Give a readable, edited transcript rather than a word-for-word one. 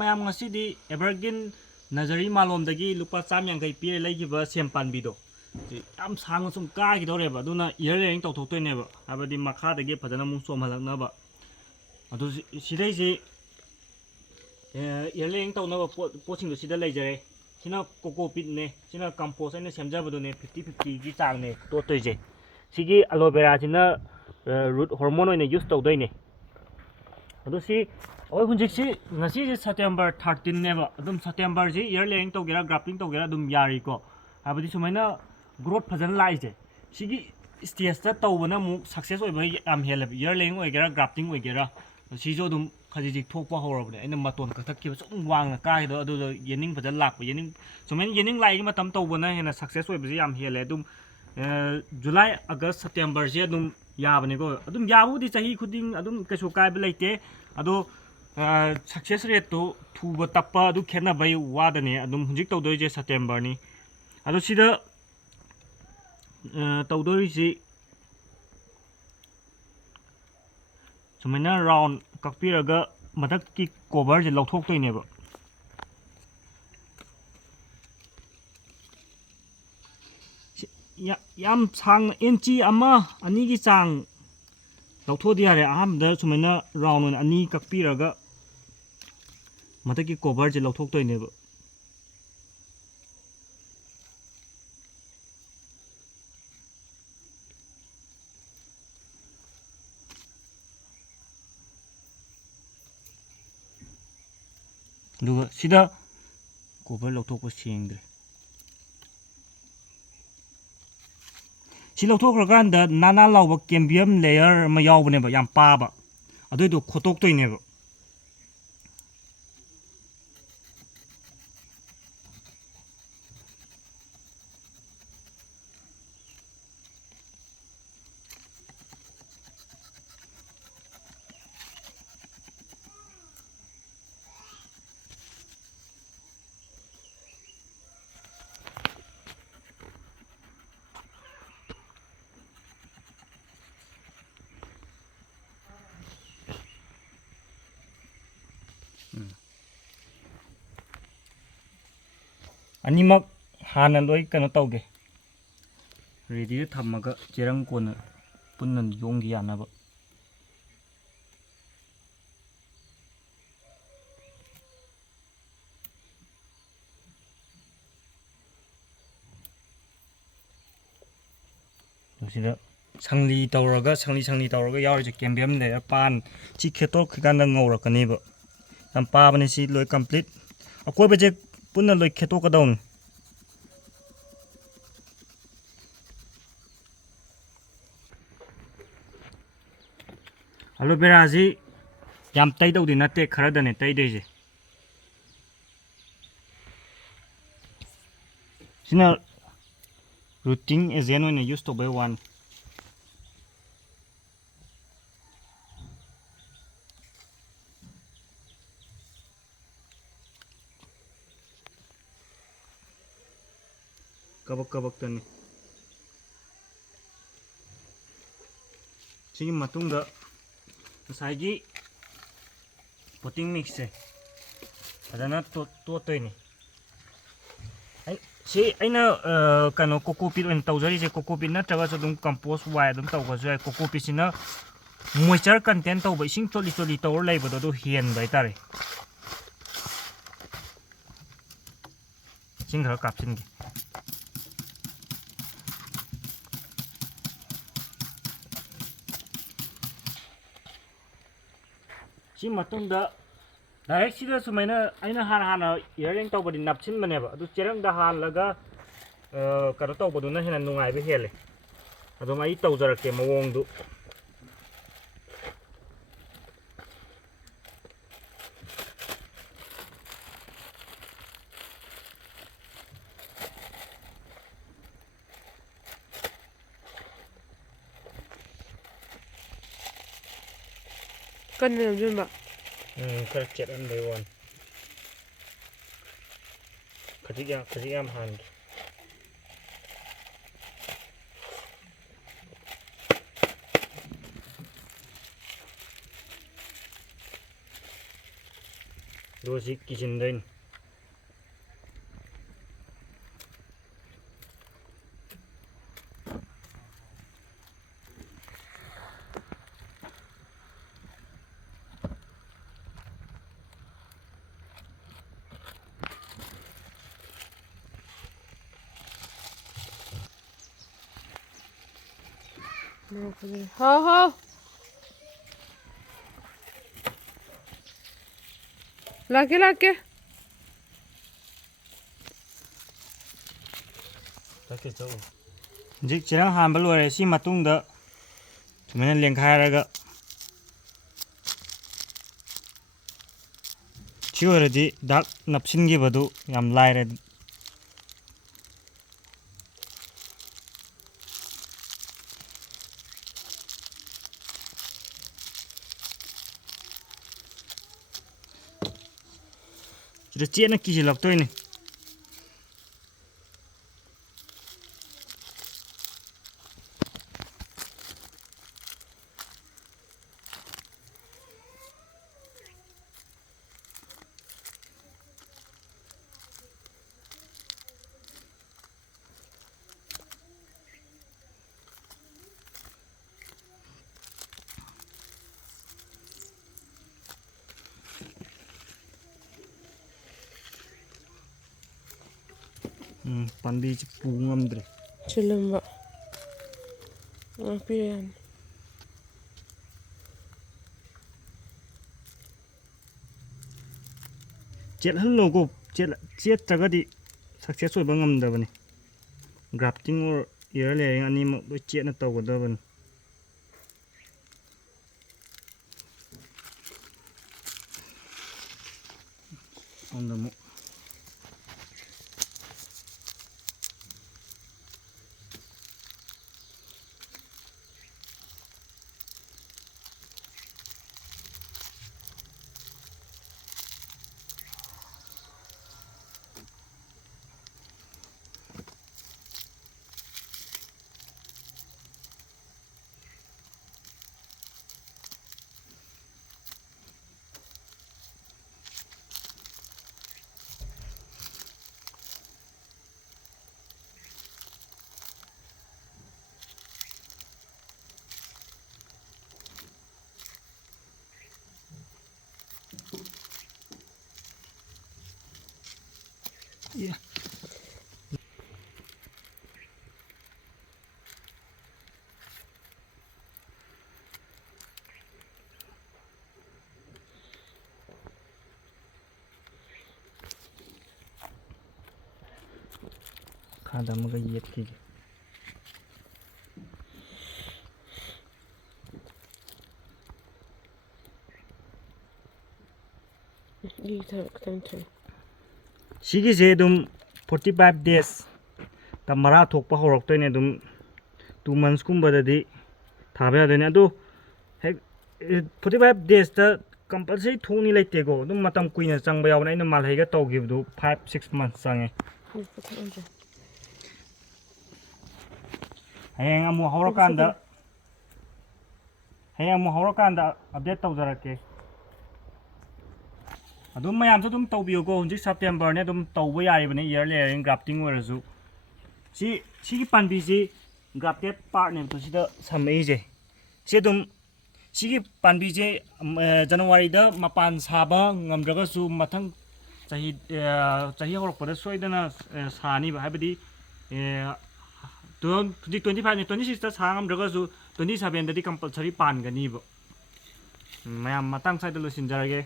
ꯃꯌꯥꯝ ꯉꯁꯤꯗꯤ ꯑꯦꯚꯔꯒ꯭ꯔꯤꯟ ꯅꯖꯔꯤ ꯃꯥꯂꯣꯝꯗꯒꯤ ꯂꯨꯄꯥ 150 ꯄꯤꯔ ꯂꯩꯈꯤꯕ ꯁꯦꯝ ꯄꯥꯟꯕꯤꯗꯣ ꯌꯥꯝ ꯁꯥꯡꯅ ꯁꯨꯝ ꯀꯥꯈꯤꯗꯧꯔꯦꯕ ꯑꯗꯨꯅ ꯏꯌꯔ ꯂꯦꯌꯔꯤꯡ ꯇꯧꯊꯣꯛꯇꯣꯏꯅꯦꯕ ꯍꯥꯏꯕꯗꯤ ꯃꯈꯥꯗꯒꯤ ꯐꯖꯅ ꯑꯃꯨꯛ ꯆꯣꯝꯍꯜꯂꯛꯅꯕ ꯑꯗꯨ ꯁꯤꯗꯩꯁꯤ ꯏꯌꯔ ꯂꯦꯌꯔꯤꯡ ꯇꯧꯅꯕ ꯄꯣꯠꯁꯤꯡꯗꯣ ꯁꯤꯗ ꯂꯩꯖꯔꯦ sina kokopitne sina compost aina semjabadone 50-50 gi changne tottoise sigi aloe vera sina root hormone oina use tawdoine adu si oi hunjik si ngasi si September 13 neba adum September si year layering tawgera grafting tawgera adum yari ko habadi sumaina growth phajana laise sigi stage ta tawbana mu success oiba am helab year layering oigera grafting oigera sijo dum khajijik thokpa horabne aina maton kathakki sum wangna kaido adu yening phajana lakpa yening sumain yening laigi matam tawbana hena success oibasi am hele adum July August September je adum yabane ko adum yabudi chahi khuding adum kesu kaiba leite ado success rate to thuba tappa adu khetnabei wadane adum hunjik tawdoi je September ni ado sida tawdoi si sumaina round kakpiraga madak ki cover je lauthok toineba yam sang inchi ama ani gi chang lauthodi yare ahamda sumaina round ani kakpiraga madak ki cover je lauthok toineba duga sida cover lauthokpa sengdre si lauthokraganda nana lawba cambium layer ma yawbaneba yam paaba adoido khotok toineba animak hana loi kano tawge ready thamaga cherang kona punnan yonggi yanaba sida sangli tawraga sangli tawraga yawrije cambium layer pan chi khetok khikanda ngawrakaniba yam paabane si loi complete akoi baje punna loi khetok kadawn aloe vera ji yam taidawdi natte kharadane taideje sina rooting agent oina use to by one kabak tani sigi matungda saigi potting mix se adana totoini ai si aina kano kokopit oin tawjari je kokopit natraga dum compost wire dum tawga jai kokopit sina moisture content tawba ising choli tawr leibado do hen bai tare sing khara kapsin gi si matungda direct sida sumaina aina hana earring tawbadi napsin maneba adu cherang da halaga karo tawbadu na hena nungai be hele adu mai tawjarake mawongdu kan nem jumba kar chet an by one khajiyam hand ꯑꯗꯨꯒ ꯁꯤ ꯀꯤꯁꯤꯟꯗꯣꯏꯅꯤ हाँ हाँ लाके लाके ꯍꯧꯖꯤꯛ ꯆꯦꯔꯪ ꯍꯥꯟꯕ ꯂꯣꯏꯔꯦ ꯁꯤ ꯃꯇꯨꯡꯗ ꯁꯨꯃꯥꯏꯅ ꯂꯦꯡꯈꯥꯏꯔꯒ ꯁꯤ ꯑꯣꯏꯔꯗꯤ ꯗꯥꯛ ꯅꯞꯁꯤꯟꯈꯤꯕꯗꯨ ꯌꯥꯝ ꯂꯥꯏꯔꯦ sida chena kisilaktoyni pandi pungamdre chilumba apian jet hello go jet tagadi success oiba ngamdabani grafting or air layering ani mo jet na tawgadabani ondamo yeah kada maga yet ki sigise dum 45 days tamara thokpa horoktoyne dum 2 months kumbadadi thabe adene adu 45 days ta compulsory thongni leite go dum matam kuina changba yawna ina malhaiga tawgibdu 5-6 months change hayang amu horokanda update tawjarake adum mayam dum tawbiyo go hunji September ne dum tawba yaribane year layering grafting oirasu si panbi si grafted part ne to sida samai je si dum sigi panbi je January da mapan saba ngamdraga su mathang chahi horokpada soidana sani ba habadi 2025 ne 26 ta sa ngamdraga su 27 da di compulsory pan gani bo mayam matang side lo sinjarage